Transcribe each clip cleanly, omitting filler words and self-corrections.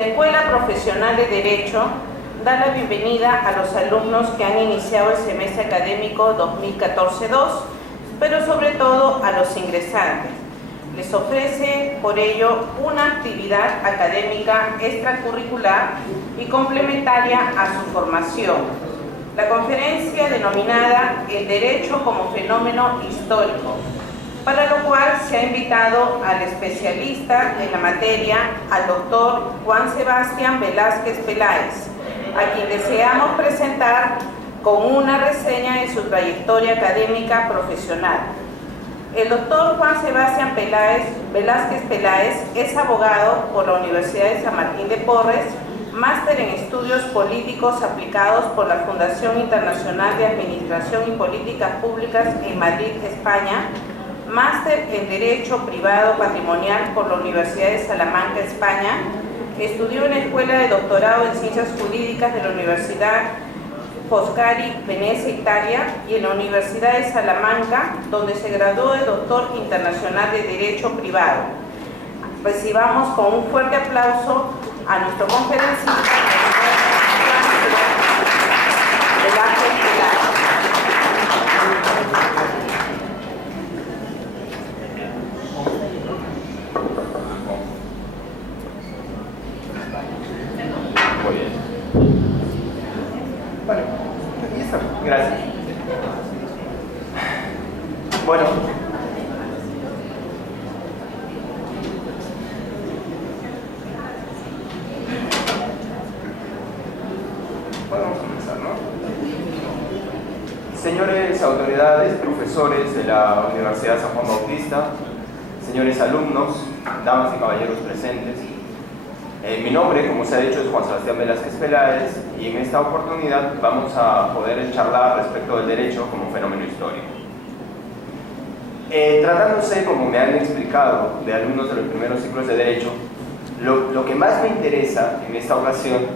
La Escuela Profesional de Derecho da la bienvenida a los alumnos que han iniciado el semestre académico 2014-2, pero sobre todo a los ingresantes. Les ofrece por ello una actividad académica extracurricular y complementaria a su formación. La conferencia denominada El Derecho como Fenómeno Histórico, para lo cual se ha invitado al especialista en la materia, al doctor Juan Sebastián Velázquez Peláez, a quien deseamos presentar con una reseña de su trayectoria académica profesional. El doctor Juan Sebastián Velázquez Peláez es abogado por la Universidad de San Martín de Porres, máster en Estudios Políticos aplicados por la Fundación Internacional de Administración y Políticas Públicas en Madrid, España, máster en Derecho Privado Patrimonial por la Universidad de Salamanca, España. Estudió en la Escuela de Doctorado en Ciencias Jurídicas de la Universidad Foscari, Venecia, Italia, y en la Universidad de Salamanca, donde se graduó de Doctor Internacional de Derecho Privado. Recibamos con un fuerte aplauso a nuestro conferencista, Velázquez Peláez. Muy bien. Bueno, y eso, gracias. Bueno, vamos a comenzar, ¿no? Señores autoridades, profesores de la Universidad San Juan Bautista, señores alumnos, damas y caballeros presentes, mi nombre, como se ha dicho, es Juan Sebastián Velázquez Peláez, y en esta oportunidad vamos a poder charlar respecto del derecho como fenómeno histórico. Tratándose, como me han explicado, de alumnos de los primeros ciclos de derecho, lo que más me interesa en esta ocasión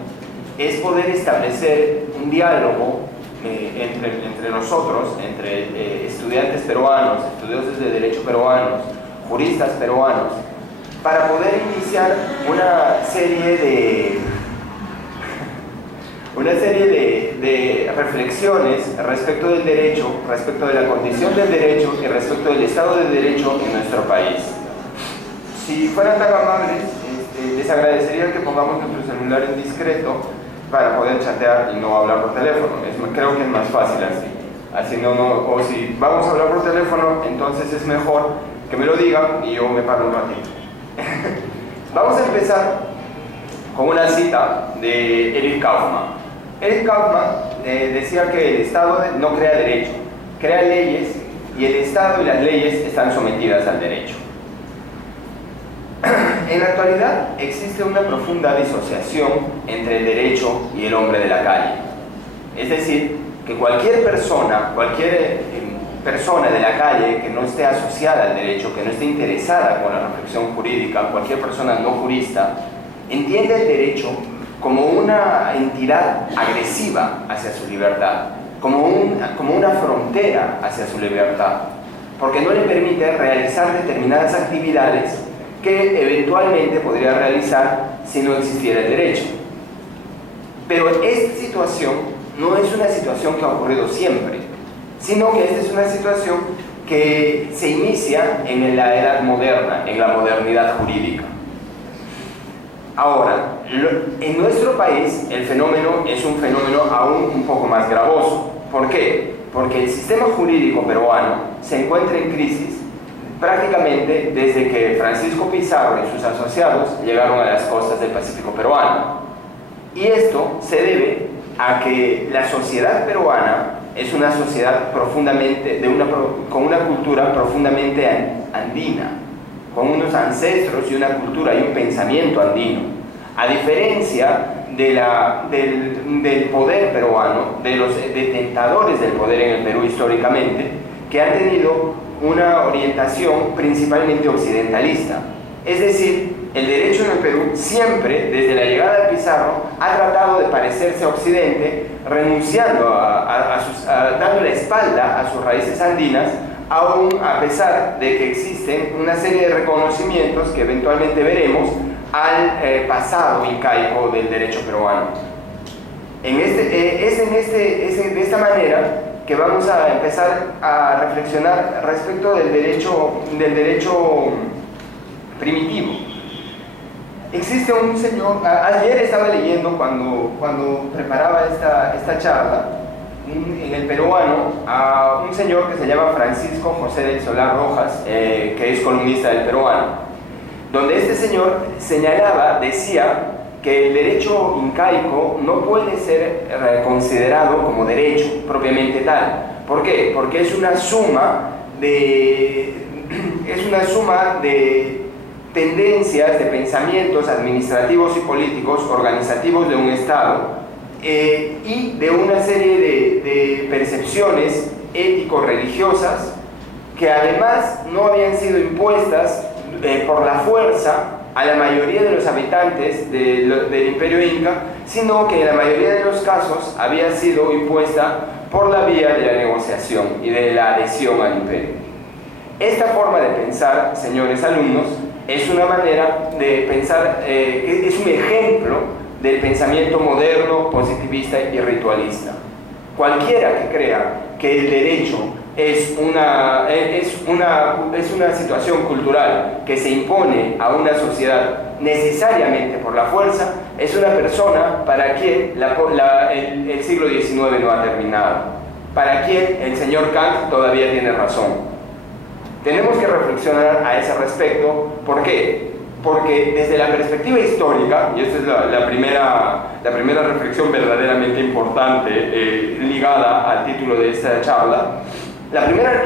es poder establecer un diálogo entre nosotros, entre estudiantes peruanos, estudiosos de derecho peruanos, juristas peruanos, para poder iniciar una serie de reflexiones respecto del derecho, respecto de la condición del derecho y respecto del Estado de Derecho en nuestro país. Si fueran tan amables, les agradecería que pongamos nuestro celular en discreto para poder chatear y no hablar por teléfono. Creo que es más fácil así o si vamos a hablar por teléfono, entonces es mejor que me lo digan y yo me paro un ratito. Vamos a empezar con una cita de Erich Kaufmann. Erich Kaufmann decía que el Estado no crea derecho, crea leyes, y el Estado y las leyes están sometidas al derecho. En la actualidad existe una profunda disociación entre el derecho y el hombre de la calle. Es decir, que cualquier persona de la calle que no esté asociada al derecho, que no esté interesada con la reflexión jurídica, cualquier persona no jurista, entiende el derecho como una entidad agresiva hacia su libertad, como una frontera hacia su libertad, porque no le permite realizar determinadas actividades que eventualmente podría realizar si no existiera el derecho. Pero esta situación no es una situación que ha ocurrido siempre, sino que esta es una situación que se inicia en la edad moderna, en la modernidad jurídica. Ahora, en nuestro país el fenómeno es un fenómeno aún un poco más gravoso. ¿Por qué? Porque el sistema jurídico peruano se encuentra en crisis prácticamente desde que Francisco Pizarro y sus asociados llegaron a las costas del Pacífico peruano. Y esto se debe a que la sociedad peruana es una sociedad con una cultura profundamente andina, con unos ancestros y una cultura y un pensamiento andino, a diferencia del poder peruano, de los detentadores del poder en el Perú históricamente, que han tenido una orientación principalmente occidentalista. Es decir, el derecho en el Perú siempre, desde la llegada de Pizarro, ha tratado de parecerse a Occidente, renunciando dando la espalda a sus raíces andinas, aún a pesar de que existen una serie de reconocimientos que eventualmente veremos al pasado incaico del derecho peruano. Es de esta manera que vamos a empezar a reflexionar respecto del derecho primitivo. Existe un señor, ayer estaba leyendo cuando preparaba esta charla, en el peruano, a un señor que se llama Francisco José del Solar Rojas, que es columnista del peruano, donde este señor decía que el derecho incaico no puede ser considerado como derecho propiamente tal. ¿Por qué? Porque es una suma de tendencias, de pensamientos administrativos y políticos organizativos de un Estado, y de una serie de percepciones ético-religiosas que además no habían sido impuestas por la fuerza a la mayoría de los habitantes del Imperio Inca, sino que en la mayoría de los casos había sido impuesta por la vía de la negociación y de la adhesión al imperio. Esta forma de pensar, señores alumnos, es una manera de pensar, es un ejemplo del pensamiento moderno, positivista y ritualista. Cualquiera que crea que el derecho es una situación cultural que se impone a una sociedad necesariamente por la fuerza, es una persona para quien el siglo XIX no ha terminado, para quien el señor Kant todavía tiene razón. Tenemos que reflexionar a ese respecto. ¿Por qué? Porque desde la perspectiva histórica, y esta es la primera reflexión verdaderamente importante ligada al título de esta charla, la primera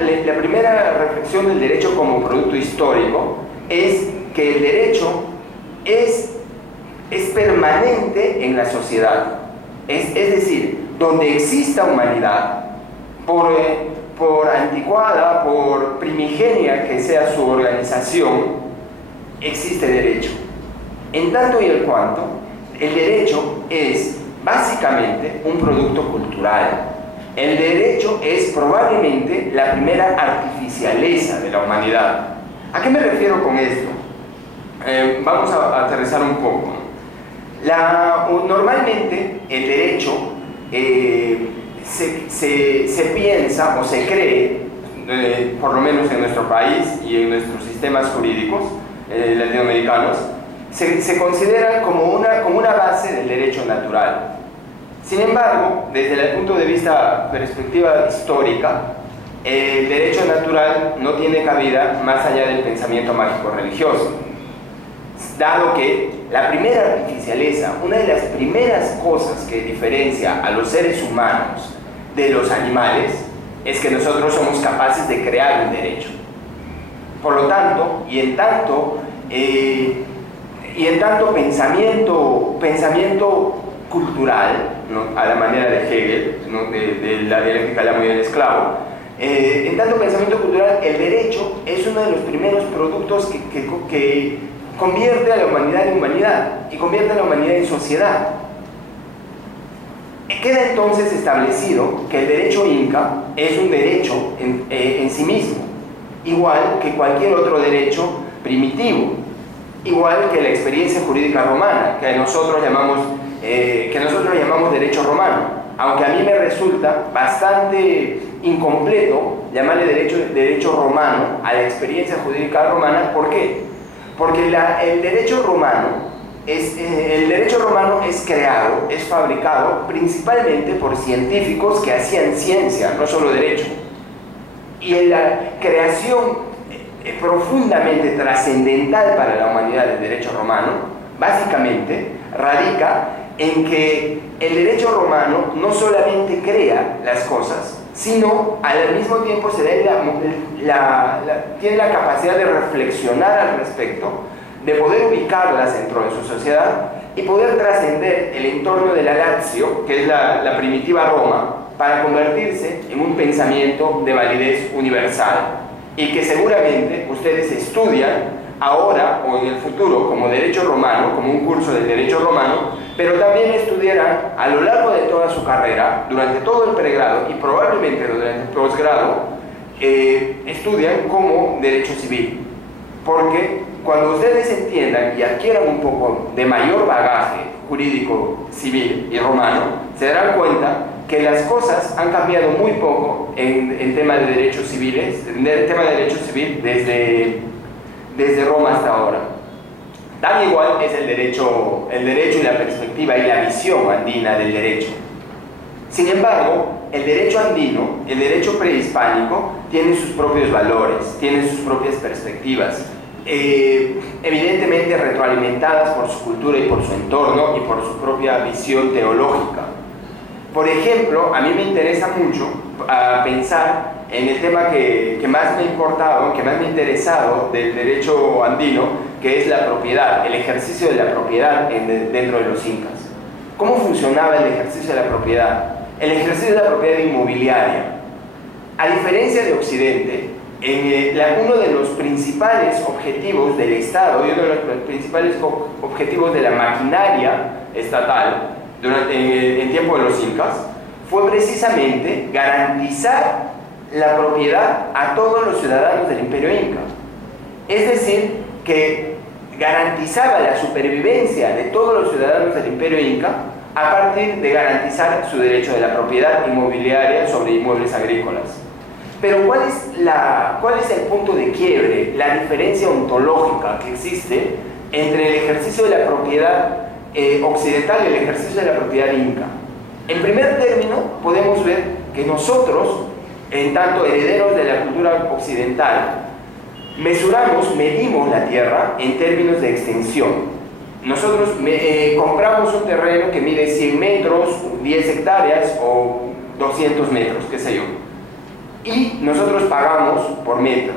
reflexión del derecho como producto histórico es que el derecho es permanente en la sociedad. Es decir, donde exista humanidad, por anticuada, por primigenia que sea su organización, existe derecho. En tanto y en cuanto, el derecho es básicamente un producto cultural. El derecho es probablemente la primera artificialeza de la humanidad. ¿A qué me refiero con esto? Vamos a aterrizar un poco. Normalmente el derecho se piensa o se cree, por lo menos en nuestro país y en nuestros sistemas jurídicos latinoamericanos, se considera como una base del derecho natural. Sin embargo, desde el punto de vista perspectiva histórica, el derecho natural no tiene cabida más allá del pensamiento mágico religioso, dado que la primera artificialeza, una de las primeras cosas que diferencia a los seres humanos de los animales, es que nosotros somos capaces de crear un derecho. Por lo tanto, y en tanto pensamiento cultural, ¿no?, a la manera de Hegel, ¿no?, de la dialéctica del amo y del esclavo, en tanto pensamiento cultural, el derecho es uno de los primeros productos que convierte a la humanidad en humanidad y convierte a la humanidad en sociedad. Queda entonces establecido que el derecho inca es un derecho en sí mismo, igual que cualquier otro derecho primitivo, igual que la experiencia jurídica romana, que nosotros llamamos derecho romano, aunque a mí me resulta bastante incompleto llamarle derecho romano a la experiencia jurídica romana. ¿Por qué? Porque el derecho romano es creado, es fabricado principalmente por científicos que hacían ciencia, no solo derecho. Y en la creación profundamente trascendental para la humanidad del derecho romano, básicamente radica en que el derecho romano no solamente crea las cosas, sino al mismo tiempo tiene la capacidad de reflexionar al respecto, de poder ubicarlas dentro de su sociedad y poder trascender el entorno de la Lazio, que es la primitiva Roma, para convertirse en un pensamiento de validez universal, y que seguramente ustedes estudian ahora o en el futuro como derecho romano, como un curso del derecho romano, pero también estudiarán a lo largo de toda su carrera, durante todo el pregrado y probablemente durante el posgrado, estudian como derecho civil. porque cuando ustedes entiendan y adquieran un poco de mayor bagaje jurídico civil y romano, se darán cuenta que las cosas han cambiado muy poco en tema de derechos civiles, en el tema de derecho civil desde Roma hasta ahora. Tan igual es el derecho y la perspectiva y la visión andina del derecho. Sin embargo, el derecho andino, el derecho prehispánico, tiene sus propios valores, tiene sus propias perspectivas, evidentemente retroalimentadas por su cultura y por su entorno y por su propia visión teológica. Por ejemplo, a mí me interesa mucho pensar en el tema que más me ha importado, que más me ha interesado del derecho andino, que es la propiedad, el ejercicio de la propiedad dentro de los incas. ¿Cómo funcionaba el ejercicio de la propiedad? El ejercicio de la propiedad inmobiliaria. A diferencia de Occidente, uno de los principales objetivos del Estado y uno de los principales objetivos de la maquinaria estatal en tiempo de los incas fue precisamente garantizar la propiedad a todos los ciudadanos del imperio inca. Es decir, que garantizaba la supervivencia de todos los ciudadanos del imperio inca a partir de garantizar su derecho de la propiedad inmobiliaria sobre inmuebles agrícolas. Pero ¿cuál es el punto de quiebre, la diferencia ontológica que existe entre el ejercicio de la propiedad occidental y el ejercicio de la propiedad inca? En primer término, podemos ver que nosotros, en tanto herederos de la cultura occidental, medimos la tierra en términos de extensión. Nosotros compramos un terreno que mide 100 metros, 10 hectáreas o 200 metros, qué sé yo. Y nosotros pagamos por metro.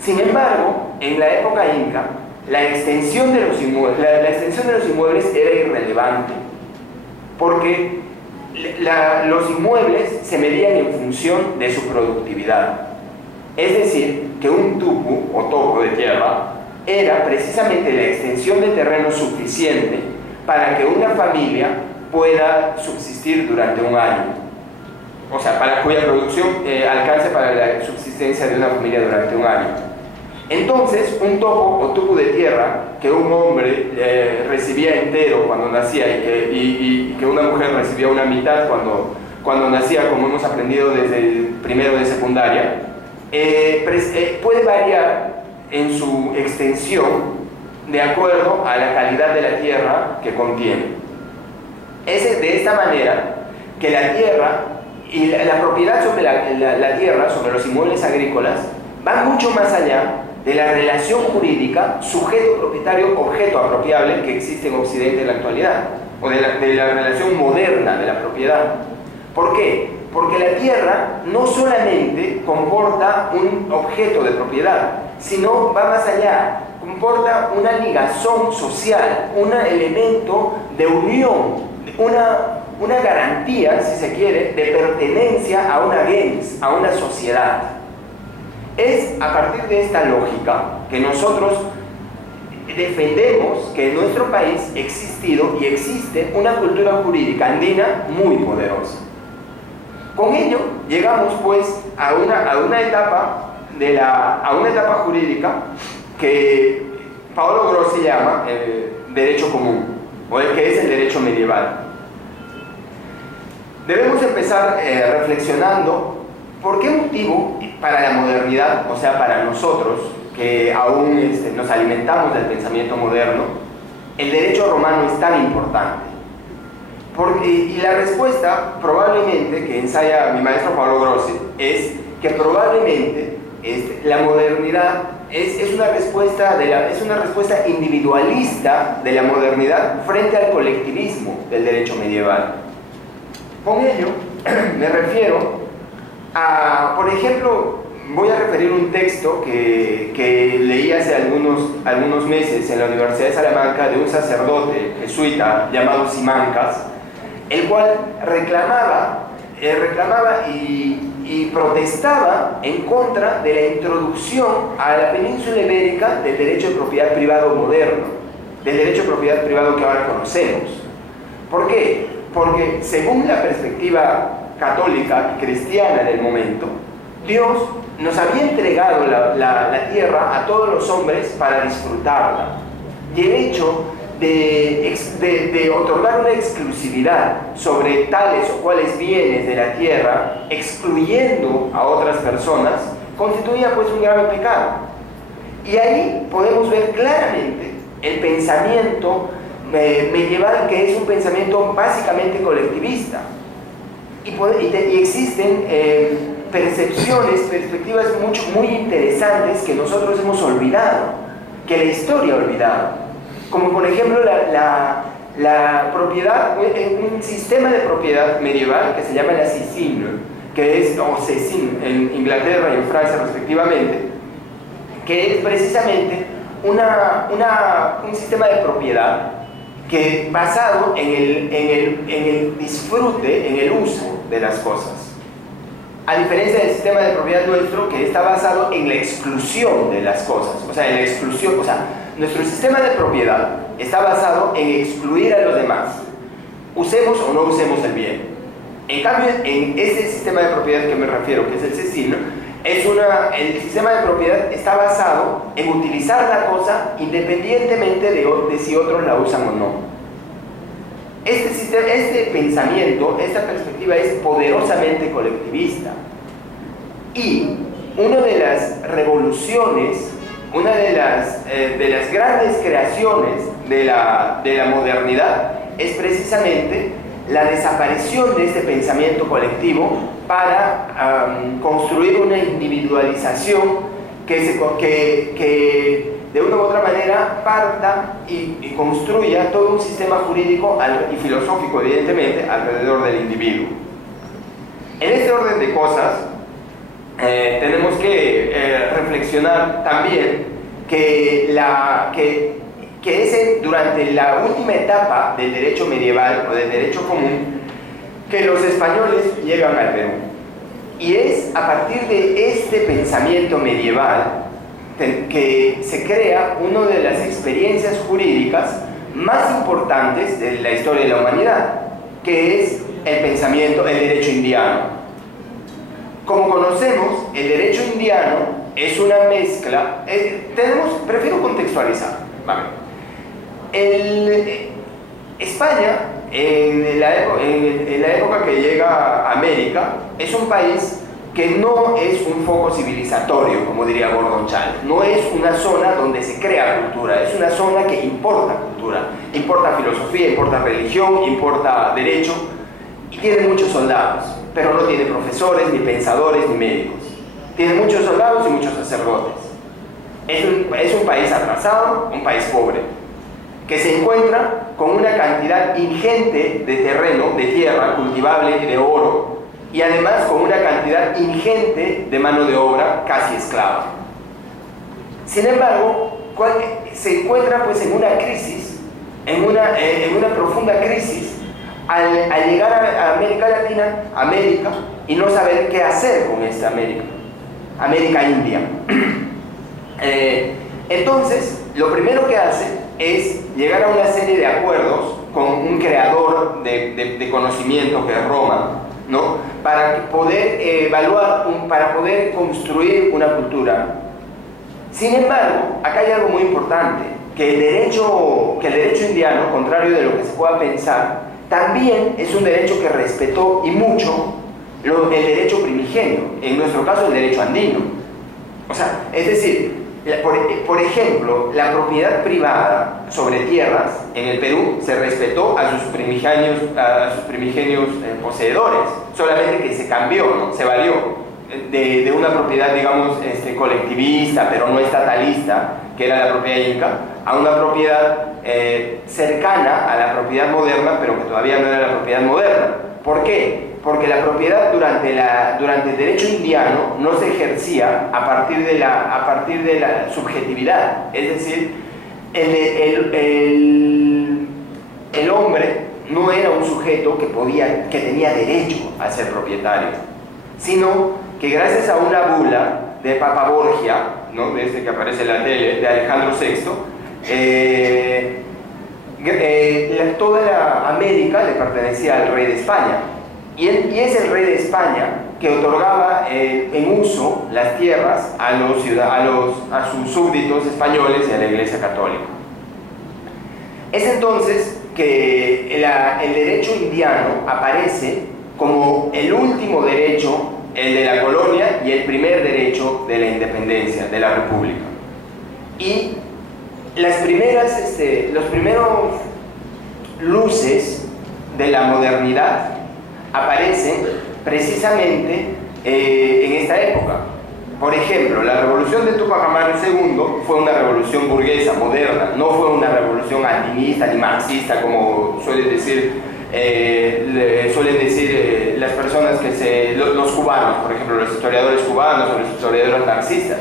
Sin embargo, en la época inca, la extensión de los inmuebles era irrelevante, porque los inmuebles se medían en función de su productividad. Es decir, que un tupu o topo de tierra era precisamente la extensión de terreno suficiente para que una familia pueda subsistir durante un año. O sea, para cuya producción alcance para la subsistencia de una familia durante un año. Entonces, un topo o tupu de tierra que un hombre recibía entero cuando nacía y que una mujer recibía una mitad cuando nacía, como hemos aprendido desde el primero de secundaria, puede variar en su extensión de acuerdo a la calidad de la tierra que contiene. Es de esta manera que la tierra y la propiedad sobre la tierra, sobre los inmuebles agrícolas, va mucho más allá de la relación jurídica sujeto-propietario-objeto apropiable que existe en Occidente en la actualidad, o de la relación moderna de la propiedad. ¿Por qué? Porque la tierra no solamente comporta un objeto de propiedad, sino va más allá, comporta una ligazón social, un elemento de unión, una garantía, si se quiere, de pertenencia a una gens, a una sociedad. Es a partir de esta lógica que nosotros defendemos que en nuestro país ha existido y existe una cultura jurídica andina muy poderosa. Con ello llegamos pues a una etapa jurídica que Paolo Grossi llama derecho común, o el que es el derecho medieval. Debemos empezar reflexionando por qué motivo para la modernidad, o sea, para nosotros que aún nos alimentamos del pensamiento moderno, el derecho romano es tan importante. Y la respuesta, probablemente, que ensaya mi maestro Paolo Grossi, es que probablemente la modernidad es una respuesta individualista de la modernidad frente al colectivismo del derecho medieval. Con ello me refiero a, por ejemplo, voy a referir un texto que leí hace algunos meses en la Universidad de Salamanca de un sacerdote jesuita llamado Simancas, el cual reclamaba y protestaba en contra de la introducción a la península ibérica del derecho de propiedad privado moderno, del derecho de propiedad privado que ahora conocemos. ¿Por qué? Porque según la perspectiva católica y cristiana del momento, Dios nos había entregado la tierra a todos los hombres para disfrutarla. Y el hecho de otorgar una exclusividad sobre tales o cuales bienes de la tierra, excluyendo a otras personas, constituía pues un grave pecado. Y ahí podemos ver claramente el pensamiento medieval, que es un pensamiento básicamente colectivista. Y existen perspectivas muy interesantes que nosotros hemos olvidado, que la historia ha olvidado. Como por ejemplo la propiedad, un sistema de propiedad medieval que se llama la seisin, que es, o seisin en Inglaterra y en Francia respectivamente, que es precisamente un sistema de propiedad que basado en el disfrute, en el uso de las cosas. A diferencia del sistema de propiedad nuestro, que está basado en la exclusión de las cosas. O sea, en la exclusión, nuestro sistema de propiedad está basado en excluir a los demás, usemos o no usemos el bien. En cambio, en ese sistema de propiedad que me refiero, que es el seisin, el sistema de propiedad está basado en utilizar la cosa independientemente de si otros la usan o no. Este pensamiento, esta perspectiva es poderosamente colectivista. Y una de las revoluciones, una de las grandes creaciones de la modernidad es precisamente la desaparición de este pensamiento colectivo para construir una individualización que de una u otra manera parta y construya todo un sistema jurídico y filosófico, evidentemente, alrededor del individuo. En este orden de cosas, tenemos que reflexionar también que durante la última etapa del derecho medieval o del derecho común, que los españoles llegan al Perú. Y es a partir de este pensamiento medieval que se crea una de las experiencias jurídicas más importantes de la historia de la humanidad, que es el derecho indiano. Como conocemos, el derecho indiano es una mezcla, prefiero contextualizar, ¿vale? España, en la época que llega a América, es un país que no es un foco civilizatorio, como diría Gordon Chávez. No es una zona donde se crea cultura, es una zona que importa cultura, importa filosofía, importa religión, importa derecho, y tiene muchos soldados, pero no tiene profesores, ni pensadores, ni médicos. Tiene muchos soldados y muchos sacerdotes. Es un país atrasado, un país pobre, que se encuentra con una cantidad ingente de terreno, de tierra cultivable y de oro, y además con una cantidad ingente de mano de obra casi esclava. Sin embargo, se encuentra pues en una crisis, en una profunda crisis, al llegar a América Latina, y no saber qué hacer con esta América India. Entonces, lo primero que hace es llegar a una serie de acuerdos con un creador de conocimiento, que es Roma, ¿no? Para poder evaluar, para poder construir una cultura. Sin embargo, acá hay algo muy importante, que el derecho indiano, contrario de lo que se pueda pensar, también es un derecho que respetó y mucho el derecho primigenio, en nuestro caso el derecho andino. O sea, es decir, por ejemplo, la propiedad privada sobre tierras en el Perú se respetó a sus primigenios poseedores, solamente que se cambió, ¿no? Se valió de una propiedad, digamos, colectivista, pero no estatalista, que era la propiedad inca, a una propiedad cercana a la propiedad moderna, pero que todavía no era la propiedad moderna. ¿Por qué? Porque la propiedad durante el derecho indiano no se ejercía a partir de la subjetividad. Es decir, el hombre no era un sujeto que tenía derecho a ser propietario, sino que gracias a una bula de Papa Borgia, ¿no? Desde que aparece en la tele, de Alejandro VI, toda la América le pertenecía al rey de España. Y es el rey de España que otorgaba en uso las tierras a sus súbditos españoles y a la Iglesia Católica. Es entonces que el derecho indiano aparece como el último derecho, el de la colonia, y el primer derecho de la independencia de la República. Y los primeros luces de la modernidad aparecen precisamente en esta época. Por ejemplo, la revolución de Túpac Amaru II fue una revolución burguesa, moderna, no fue una revolución andinista ni marxista, como suelen decir las personas los cubanos, por ejemplo, los historiadores cubanos o los historiadores marxistas.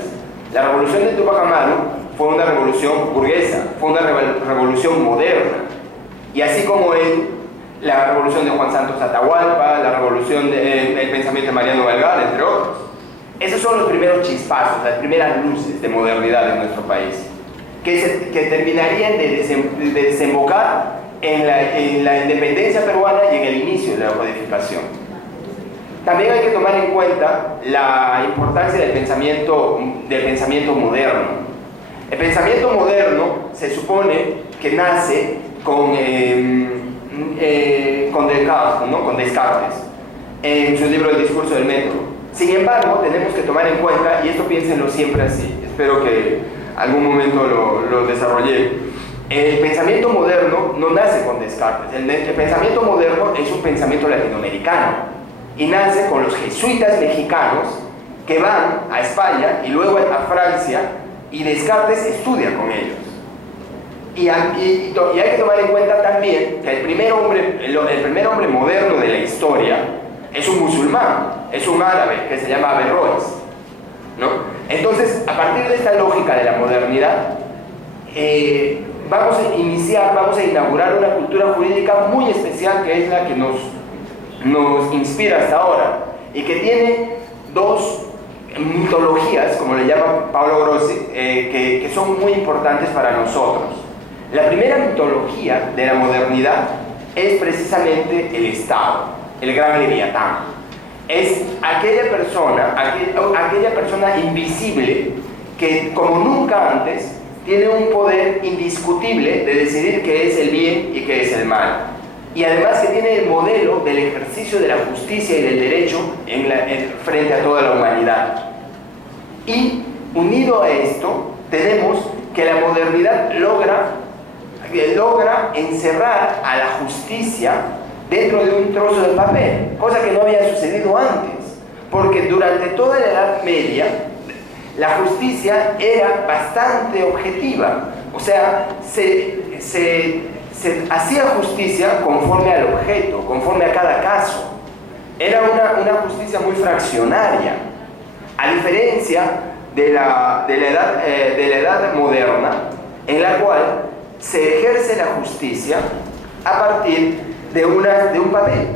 La revolución de Túpac Amaru fue una revolución burguesa, fue una revolución moderna. Y así como la revolución de Juan Santos Atahualpa, la revolución del pensamiento de Mariano Vergara, entre otros. Esos son los primeros chispazos, las primeras luces de modernidad en nuestro país, que terminarían de desembocar en la independencia peruana y en el inicio de la codificación. También hay que tomar en cuenta la importancia del pensamiento moderno. El pensamiento moderno se supone que nace con Descartes, en su libro El discurso del método. Sin embargo, tenemos que tomar en cuenta, y esto piénsenlo siempre así, espero que algún momento lo desarrollé, el pensamiento moderno no nace con Descartes. El pensamiento moderno es un pensamiento latinoamericano y nace con los jesuitas mexicanos que van a España y luego a Francia, y Descartes estudia con ellos. Y hay que tomar en cuenta también que el primer hombre moderno de la historia es un musulmán, es un árabe que se llama Averroes, ¿no? Entonces, a partir de esta lógica de la modernidad, vamos a inaugurar una cultura jurídica muy especial, que es la que nos inspira hasta ahora, y que tiene dos mitologías, como le llama Paolo Grossi, que son muy importantes para nosotros. La primera mitología de la modernidad es precisamente el Estado, el gran leviatán. Es aquella persona invisible que, como nunca antes, tiene un poder indiscutible de decidir qué es el bien y qué es el mal. Y además que tiene el modelo del ejercicio de la justicia y del derecho frente a toda la humanidad. Y unido a esto, tenemos que la modernidad logra encerrar a la justicia dentro de un trozo de papel, cosa que no había sucedido antes, porque durante toda la Edad Media la justicia era bastante objetiva, o sea, se hacía justicia conforme al objeto, conforme a cada caso. Era una justicia muy fraccionaria, a diferencia de la edad moderna, en la cual se ejerce la justicia a partir de un papel.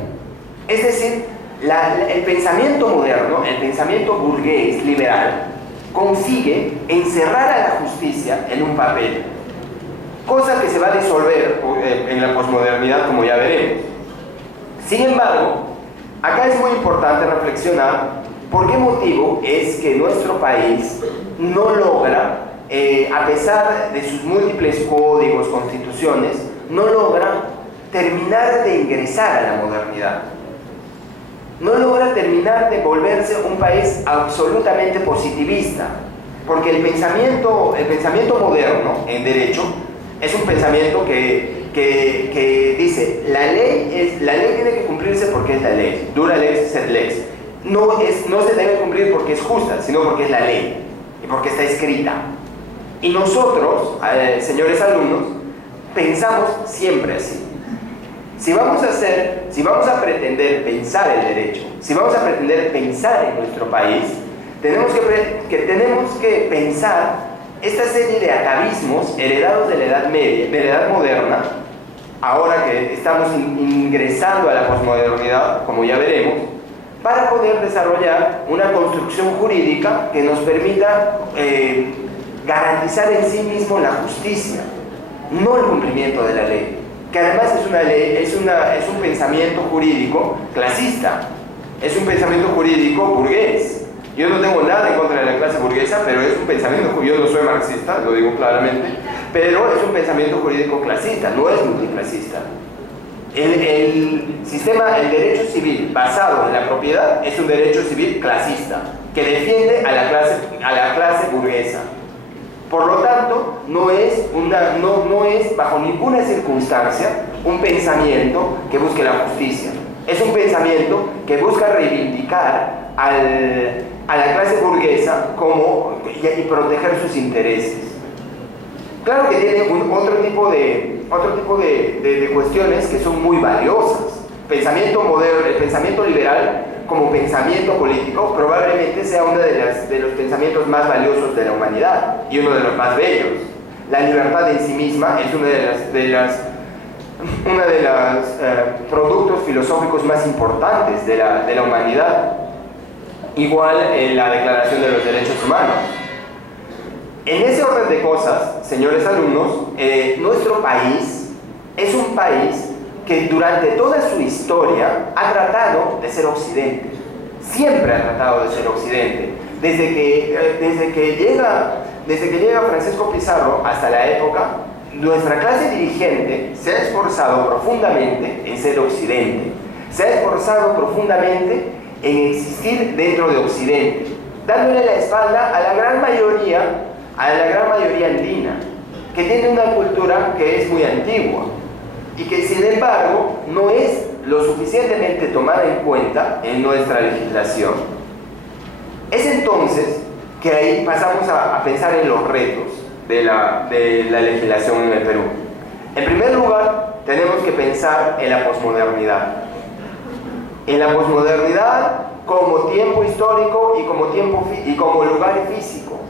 Es decir, el pensamiento moderno, el pensamiento burgués, liberal, consigue encerrar a la justicia en un papel, cosa que se va a disolver en la posmodernidad, como ya veremos. Sin embargo, acá es muy importante reflexionar por qué motivo es que nuestro país no logra, a pesar de sus múltiples códigos, constituciones, no logra terminar de ingresar a la modernidad. No logra terminar de volverse un país absolutamente positivista, porque el pensamiento moderno en derecho es un pensamiento que dice la ley tiene que cumplirse porque es la ley, dura lex sed lex. No se debe cumplir porque es justa, sino porque es la ley y porque está escrita. Y nosotros, señores alumnos, pensamos siempre así. Si vamos a pretender pensar el derecho, si vamos a pretender pensar en nuestro país, tenemos que pensar esta serie de atavismos heredados de la Edad Media, de la Edad Moderna, ahora que estamos ingresando a la posmodernidad, como ya veremos, para poder desarrollar una construcción jurídica que nos permita garantizar en sí mismo la justicia, no el cumplimiento de la ley, que además es un pensamiento jurídico clasista, es un pensamiento jurídico burgués. Yo no tengo nada en contra de la clase burguesa, pero es un pensamiento, yo no soy marxista, lo digo claramente, pero es un pensamiento jurídico clasista, no es multiclasista. El sistema, el derecho civil basado en la propiedad es un derecho civil clasista, que defiende a la clase burguesa. Por lo tanto, no es bajo ninguna circunstancia un pensamiento que busque la justicia. Es un pensamiento que busca reivindicar a la clase burguesa y proteger sus intereses. Claro que tiene otro tipo de cuestiones que son muy valiosas. Pensamiento moderno, el pensamiento liberal como pensamiento político probablemente sea uno de los pensamientos más valiosos de la humanidad y uno de los más bellos. La libertad en sí misma es uno de los productos filosóficos más importantes de la humanidad, igual en la Declaración de los Derechos Humanos. En ese orden de cosas, señores alumnos, nuestro país es un país que durante toda su historia ha tratado de ser occidente. Siempre ha tratado de ser occidente. Desde que llega Francisco Pizarro hasta la época, nuestra clase dirigente se ha esforzado profundamente en ser occidente. Se ha esforzado profundamente en existir dentro de Occidente, dándole la espalda a la gran mayoría andina, que tiene una cultura que es muy antigua y que sin embargo no es lo suficientemente tomada en cuenta en nuestra legislación. Es entonces que ahí pasamos a pensar en los retos de la legislación en el Perú. En primer lugar, tenemos que pensar en la posmodernidad. En la posmodernidad como tiempo histórico y como lugar físico.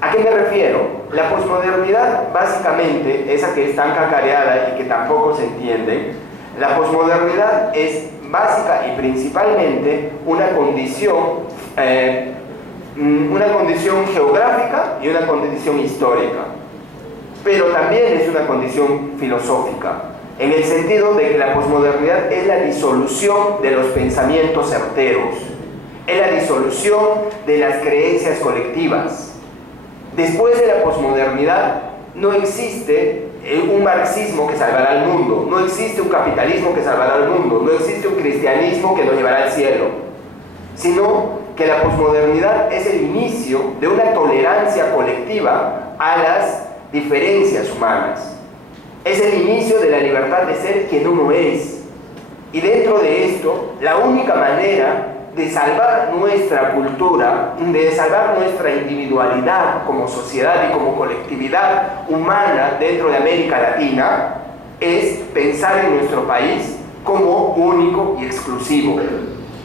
¿A qué me refiero? La posmodernidad básicamente, esa que es tan cacareada y que tampoco se entiende, la posmodernidad es básica y principalmente una condición geográfica y una condición histórica, pero también es una condición filosófica, en el sentido de que la posmodernidad es la disolución de los pensamientos certeros, es la disolución de las creencias colectivas. Después de la posmodernidad no existe un marxismo que salvará al mundo, no existe un capitalismo que salvará al mundo, no existe un cristianismo que nos llevará al cielo, sino que la posmodernidad es el inicio de una tolerancia colectiva a las diferencias humanas. Es el inicio de la libertad de ser quien uno es. Y dentro de esto, la única manera de salvar nuestra cultura, de salvar nuestra individualidad como sociedad y como colectividad humana dentro de América Latina, es pensar en nuestro país como único y exclusivo.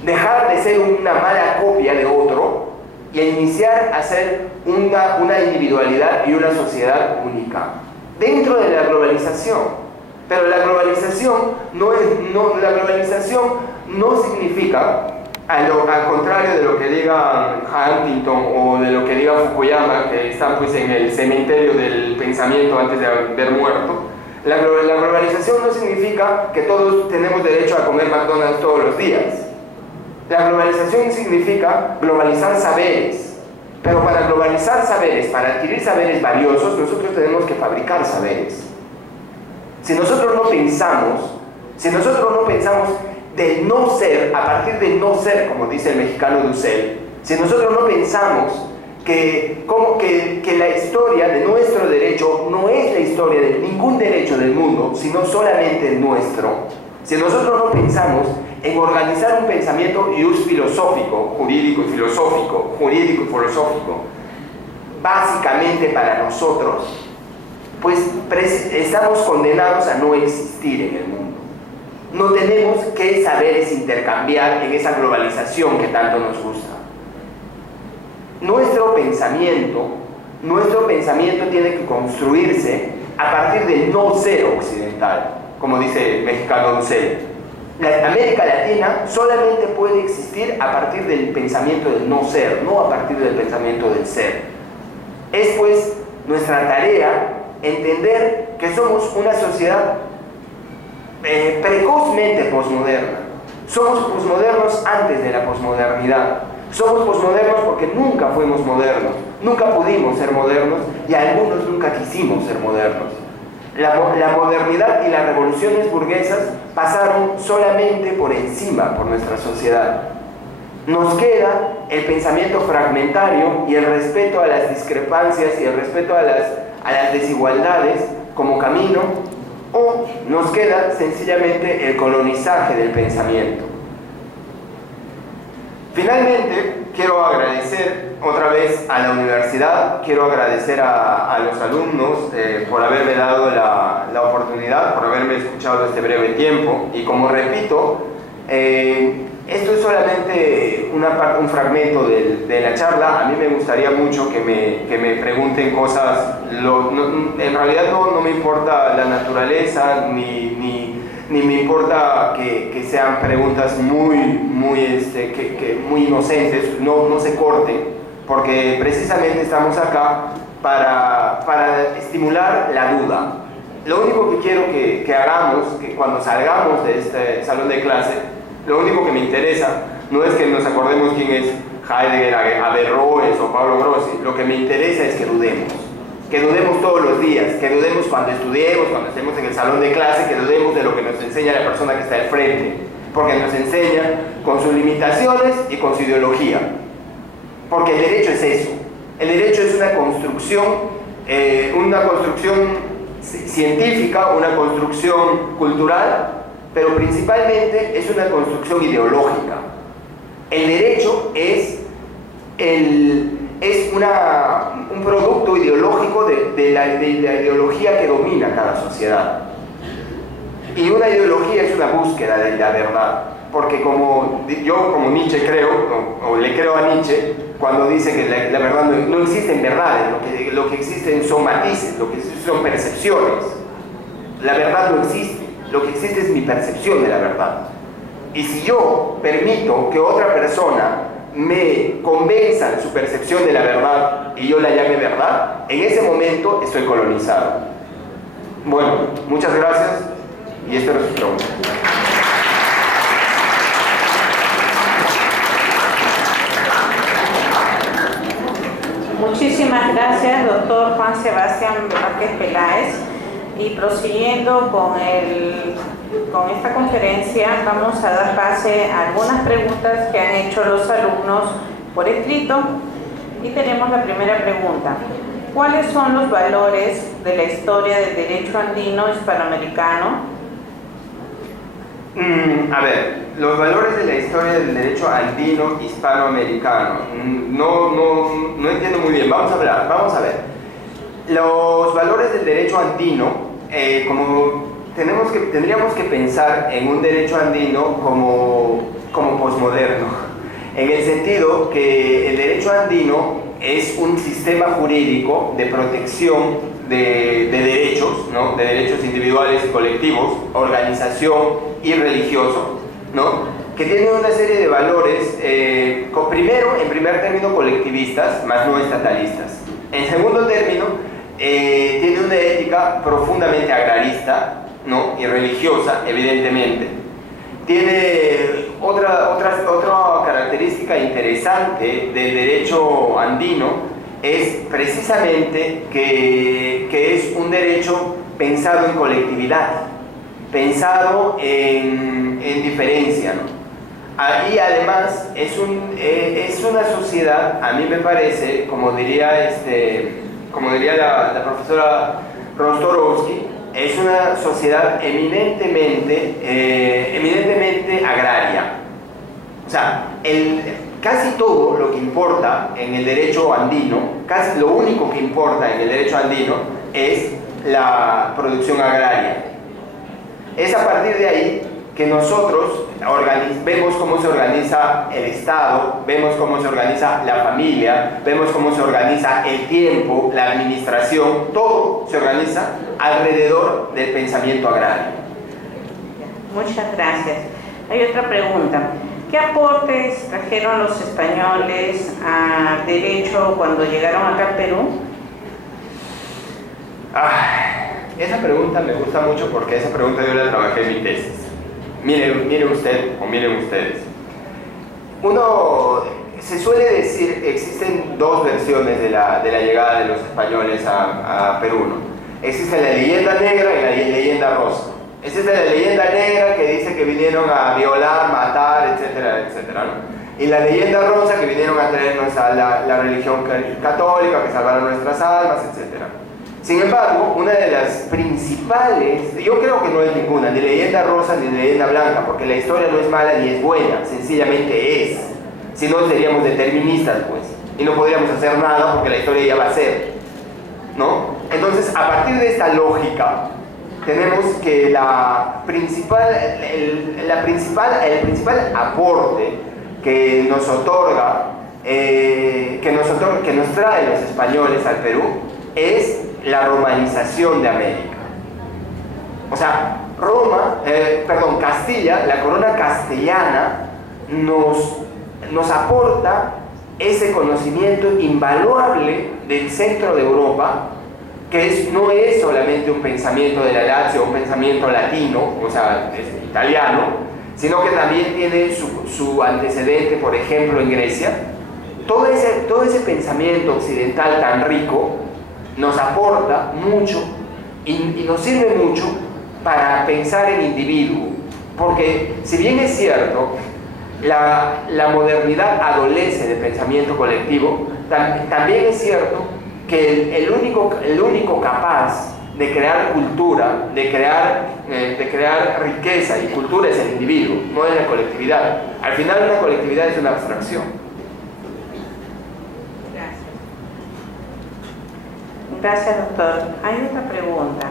Dejar de ser una mala copia de otro y iniciar a ser una individualidad y una sociedad única dentro de la globalización. Pero la globalización no significa, al contrario de lo que diga Huntington o de lo que diga Fukuyama, que están pues en el cementerio del pensamiento antes de haber muerto, la globalización no significa que todos tenemos derecho a comer McDonald's todos los días. La globalización significa globalizar saberes, pero para globalizar saberes, para adquirir saberes valiosos, nosotros tenemos que fabricar saberes. Si nosotros no pensamos del no ser, a partir del no ser, como dice el mexicano Dussel, si nosotros no pensamos que la historia de nuestro derecho no es la historia de ningún derecho del mundo, sino solamente el nuestro, si nosotros no pensamos en organizar un pensamiento filosófico, jurídico y filosófico, básicamente para nosotros, pues estamos condenados a no existir en el mundo. No tenemos qué saberes intercambiar en esa globalización que tanto nos gusta. Nuestro pensamiento tiene que construirse a partir del no ser occidental, como dice el mexicano Dussel. La América Latina solamente puede existir a partir del pensamiento del no ser, no a partir del pensamiento del ser. Es pues nuestra tarea entender que somos una sociedad precozmente posmoderna, Somos posmodernos antes de la posmodernidad. Somos posmodernos porque nunca fuimos modernos, nunca pudimos ser modernos y algunos nunca quisimos ser modernos. La modernidad y las revoluciones burguesas pasaron solamente por encima por nuestra sociedad. Nos queda el pensamiento fragmentario y el respeto a las discrepancias y el respeto a las desigualdades como camino, o nos queda sencillamente el colonizaje del pensamiento. Finalmente, quiero agradecer otra vez a la universidad, quiero agradecer a los alumnos por haberme dado la oportunidad, por haberme escuchado este breve tiempo, y como repito, esto es solamente un fragmento de la charla. A mí me gustaría mucho que me pregunten cosas. En realidad no me importa la naturaleza, ni me importa que sean preguntas muy inocentes, no se corten, porque precisamente estamos acá para estimular la duda. Lo único que quiero que hagamos, que cuando salgamos de este salón de clase, lo único que me interesa no es que nos acordemos quién es Heidegger, Averroes o Pablo Grossi. Lo que me interesa es que dudemos todos los días, que dudemos cuando estudiemos, cuando estemos en el salón de clase, que dudemos de lo que nos enseña la persona que está al frente, porque nos enseña con sus limitaciones y con su ideología. Porque el derecho es eso. El derecho es una construcción científica, una construcción cultural, pero principalmente es una construcción ideológica. El derecho es un producto ideológico de la ideología que domina cada sociedad. Y una ideología es una búsqueda de la verdad. Porque como Nietzsche creo, o le creo a Nietzsche, cuando dice que la verdad no existen verdades, lo que existen son matices, lo que existen son percepciones. La verdad no existe, lo que existe es mi percepción de la verdad. Y si yo permito que otra persona me convenza de su percepción de la verdad y yo la llame verdad, en ese momento estoy colonizado. Bueno, muchas gracias y espero sus preguntas. Muchísimas gracias, doctor Juan Sebastián Vázquez Peláez. Y prosiguiendo con esta conferencia, vamos a dar pase a algunas preguntas que han hecho los alumnos por escrito. Y tenemos la primera pregunta. ¿Cuáles son los valores de la historia del derecho andino hispanoamericano? A ver, los valores de la historia del derecho andino hispanoamericano. No entiendo muy bien. Vamos a ver. Los valores del derecho andino, tendríamos que pensar en un derecho andino como posmoderno, en el sentido que el derecho andino es un sistema jurídico de protección de derechos, ¿no? De derechos individuales y colectivos, organización y religioso, ¿no? Que tiene una serie de valores, en primer término colectivistas, más no estatalistas. En segundo término, tiene una ética profundamente agrarista, ¿no? Y religiosa, evidentemente. Tiene otra característica interesante del derecho andino, es precisamente que es un derecho pensado en colectividad, pensado en diferencia, ¿no? Y además es una sociedad, a mí me parece, como diría la profesora Rostorowski, es una sociedad eminentemente agraria. O sea, casi todo lo que importa en el derecho andino, casi lo único que importa en el derecho andino es la producción agraria. Es a partir de ahí que nosotros vemos cómo se organiza el Estado, vemos cómo se organiza la familia, vemos cómo se organiza el tiempo, la administración, todo se organiza alrededor del pensamiento agrario. Muchas gracias. Hay otra pregunta. ¿Qué aportes trajeron los españoles al derecho cuando llegaron acá al Perú? Esa pregunta me gusta mucho porque esa pregunta yo la trabajé en mi tesis. Mire usted o miren ustedes. Se suele decir, existen dos versiones de la llegada de los españoles a Perú, ¿no? Existe la leyenda negra y la leyenda rosa. Existe la leyenda negra que dice que vinieron a violar, matar, etcétera, etcétera, ¿no? Y la leyenda rosa que vinieron a traernos a la religión católica, que salvaron nuestras almas, etcétera. Sin embargo, una de las principales, yo creo que no hay ninguna, ni leyenda rosa ni leyenda blanca, porque la historia no es mala ni es buena, sencillamente es. Si no, seríamos deterministas, pues, y no podríamos hacer nada porque la historia ya va a ser, ¿no? Entonces, a partir de esta lógica, tenemos que el principal aporte que nos trae los españoles al Perú es la romanización de América. O sea, Castilla, la corona castellana nos aporta ese conocimiento invaluable del centro de Europa, que no es solamente un pensamiento de la Lazio, un pensamiento latino, o sea, es italiano, sino que también tiene su antecedente, por ejemplo, en Grecia. Todo ese pensamiento occidental tan rico nos aporta mucho y nos sirve mucho para pensar en individuo, porque si bien es cierto, la modernidad adolece de pensamiento colectivo, también es cierto que el único capaz de crear cultura, de crear riqueza y cultura es el individuo, no es la colectividad. Al final una colectividad es una abstracción. Gracias, doctor. Hay otra pregunta.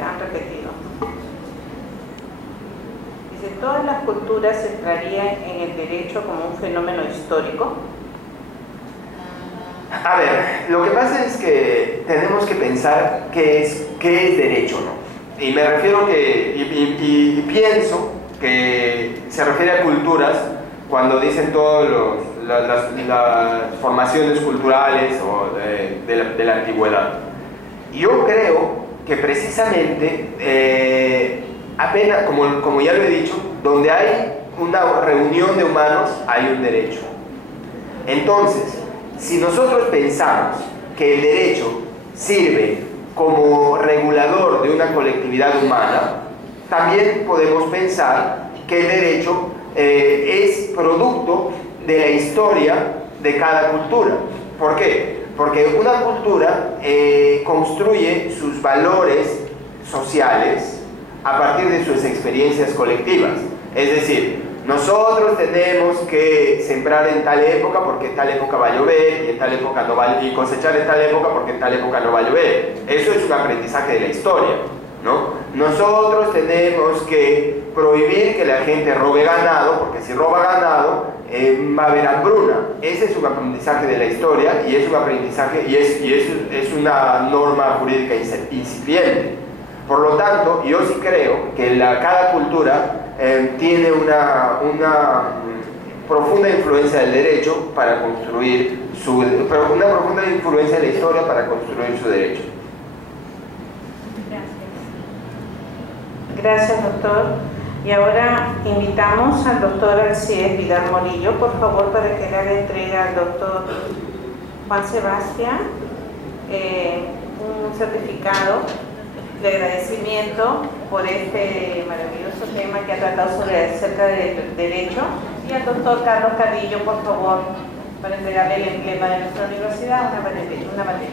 Han repetido. Dice, ¿todas las culturas entrarían en el derecho como un fenómeno histórico? A ver, lo que pasa es que tenemos que pensar qué es derecho, ¿no? Y me refiero y pienso que se refiere a culturas cuando dicen todas las formaciones culturales o de la antigüedad. Yo creo que precisamente, apenas, como ya lo he dicho, donde hay una reunión de humanos, hay un derecho. Entonces, si nosotros pensamos que el derecho sirve como regulador de una colectividad humana, también podemos pensar que el derecho es producto de la historia de cada cultura. ¿Por qué? Porque una cultura construye sus valores sociales a partir de sus experiencias colectivas. Es decir, nosotros tenemos que sembrar en tal época porque en tal época va a llover, y en tal época no va, y cosechar en tal época porque en tal época no va a llover. Eso es un aprendizaje de la historia, ¿no? Nosotros tenemos que prohibir que la gente robe ganado, porque si roba ganado va a haber hambruna. Ese es un aprendizaje de la historia y es un aprendizaje es una norma jurídica incipiente. Por lo tanto, yo sí creo que cada cultura tiene una profunda influencia del derecho para construir una profunda influencia de la historia para construir su derecho. Gracias, doctor. Y ahora invitamos al doctor Alcides Vidal Morillo, por favor, para que le haga entrega al doctor Juan Sebastián un certificado de agradecimiento por este maravilloso tema que ha tratado acerca del derecho, y al doctor Carlos Cadillo, por favor, para entregarle el emblema de nuestra universidad, una bandera.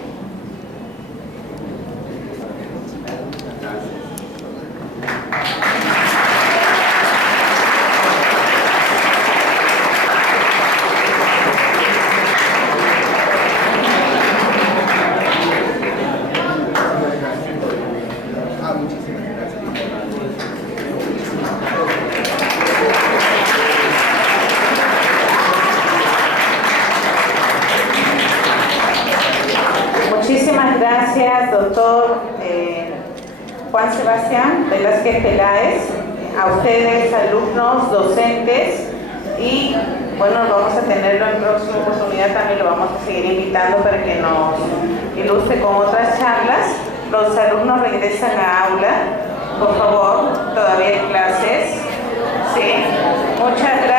Muchísimas gracias, doctor Juan Sebastián Velázquez Peláez, a ustedes, alumnos, docentes, y bueno, vamos a tenerlo en próxima oportunidad, también lo vamos a seguir invitando para que nos ilustre con otras charlas. Los alumnos regresan a aula. Por favor, todavía hay clases. Sí. Muchas gracias.